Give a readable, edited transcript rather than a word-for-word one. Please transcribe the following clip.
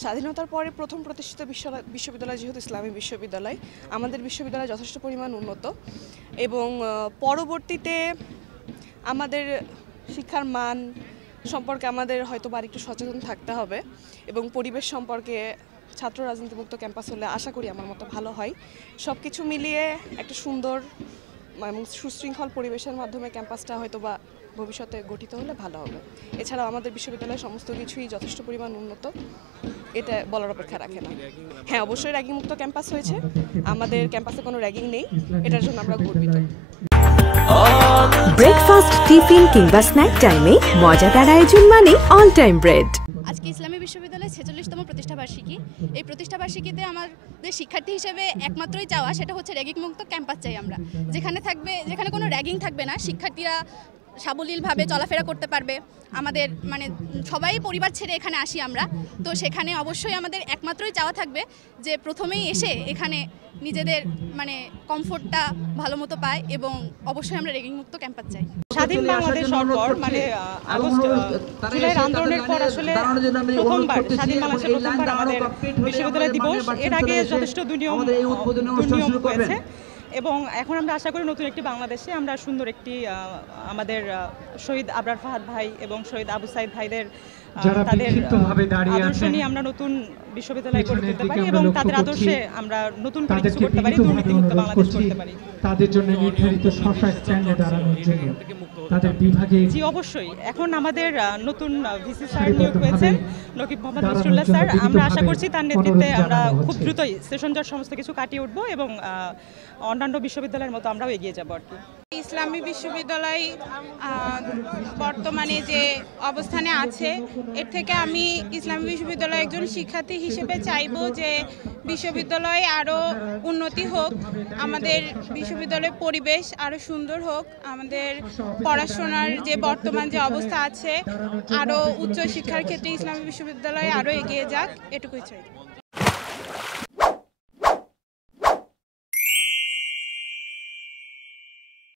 স্বাধীনতার পরে প্রথম প্রতিষ্ঠিত বিশ্ববিদ্যালয় যেহেতু ইসলামী বিশ্ববিদ্যালয়, আমাদের বিশ্ববিদ্যালয় যথেষ্ট পরিমাণ উন্নত এবং পরবর্তীতে আমাদের শিক্ষার মান সম্পর্কে আমাদের হয়তো বা একটু সচেতন থাকতে হবে এবং পরিবেশ সম্পর্কে ছাত্র রাজনীতিমুক্ত ক্যাম্পাস হলে আশা করি আমার মতো ভালো হয়। সব কিছু মিলিয়ে একটা সুন্দর এবং সুশৃঙ্খল পরিবেশের মাধ্যমে ক্যাম্পাসটা হয়তো বা ভবিষ্যতে গঠিত হলে ভালো হবে। এছাড়াও আমাদের বিশ্ববিদ্যালয়ের সমস্ত কিছুই যথেষ্ট পরিমাণ উন্নত, এটা বলার অপেক্ষা রাখে না। হ্যাঁ, অবশ্যই র্যাগিং মুক্ত ক্যাম্পাস হয়েছে, আমাদের ক্যাম্পাসে কোনো র্যাগিং নেই, এটার জন্য আমরা গর্বিত। ব্রেকফাস্ট, টিফিন কিংবা স্ন্যাক টাইমে মজাদার আয়োজন মানে অল টাইম ব্রেড। আজকে ইসলামী বিশ্ববিদ্যালয়ের 46তম প্রতিষ্ঠাবার্ষিকী। এই প্রতিষ্ঠাবার্ষিকীতে আমাদের শিক্ষার্থী হিসেবে একমাত্রই চাওয়া সেটা হচ্ছে র্যাগিং মুক্ত ক্যাম্পাস চাই আমরা, যেখানে কোনো র্যাগিং থাকবে না, শিক্ষার্থীরা সাবলীলভাবে চলাফেরা করতে পারবে। আমাদের সবাই পরিবার ছেড়ে এখানে আসি আমরা, তো সেখানে অবশ্যই আমাদের একমাত্রই চাওয়া থাকবে যে প্রথমেই এসে এখানে নিজেদের কমফোর্টটা ভালো মতো পায় এবং অবশ্যই আমরা র্যাগিং মুক্ত ক্যাম্পাস চাই। স্বাধীন বাংলাদেশ পর আগস্ট জুলাইয়ের আন্দোলনের পর আসলে প্রথমবার স্বাধীন বাংলাদেশের প্রথমবার আমাদের বিশ্ববিদ্যালয় দিবস। এর আগে যথেষ্ট দুর্নিয়ম হয়েছে এবং এখন আমরা আশা করি নতুন একটি বাংলাদেশে আমরা সুন্দর একটি আমাদের শহীদ আবরার ফাহাদ ভাই এবং শহীদ আবু সাইদ ভাইদের তাদের আদর্শ নিয়ে আমরা নতুন বিশ্ববিদ্যালয় গড়ে তুলতে পারি এবং তাদের আদর্শে আমরা নতুন করে কিছু করতে পারি, দুর্নীতিমুক্ত বাংলাদেশ করতে পারি। তাদের জন্য নির্ধারিত শশা স্ট্যান্ডে দাঁড়ানোর জন্য তাদের বিভাগে জি অবশ্যই। এখন আমাদের নতুন ভিসি স্যার নিয়োগ হয়েছেন নকিব মোহাম্মদ নসরুল্লাহ স্যার। আমরা আশা করছি তার নেতৃত্বে আমরা খুব দ্রুতই সেশন জট সমস্ত কিছু কাটিয়ে উঠবো এবং অন্যান্য বিশ্ববিদ্যালয়ের মতো আমরাও এগিয়ে যাবো আর কি। ইসলামী বিশ্ববিদ্যালয় বর্তমানে যে অবস্থানে আছে এর থেকে আমি ইসলামী বিশ্ববিদ্যালয়ের একজন শিক্ষার্থী হিসেবে চাইবো যে বিশ্ববিদ্যালয়ে আরও উন্নতি হোক, আমাদের বিশ্ববিদ্যালয়ের পরিবেশ আরও সুন্দর হোক, আমাদের পড়াশোনার যে বর্তমান যে অবস্থা আছে আরও উচ্চশিক্ষার ক্ষেত্রে ইসলামী বিশ্ববিদ্যালয় আরও এগিয়ে যাক, এটুকুই চাই।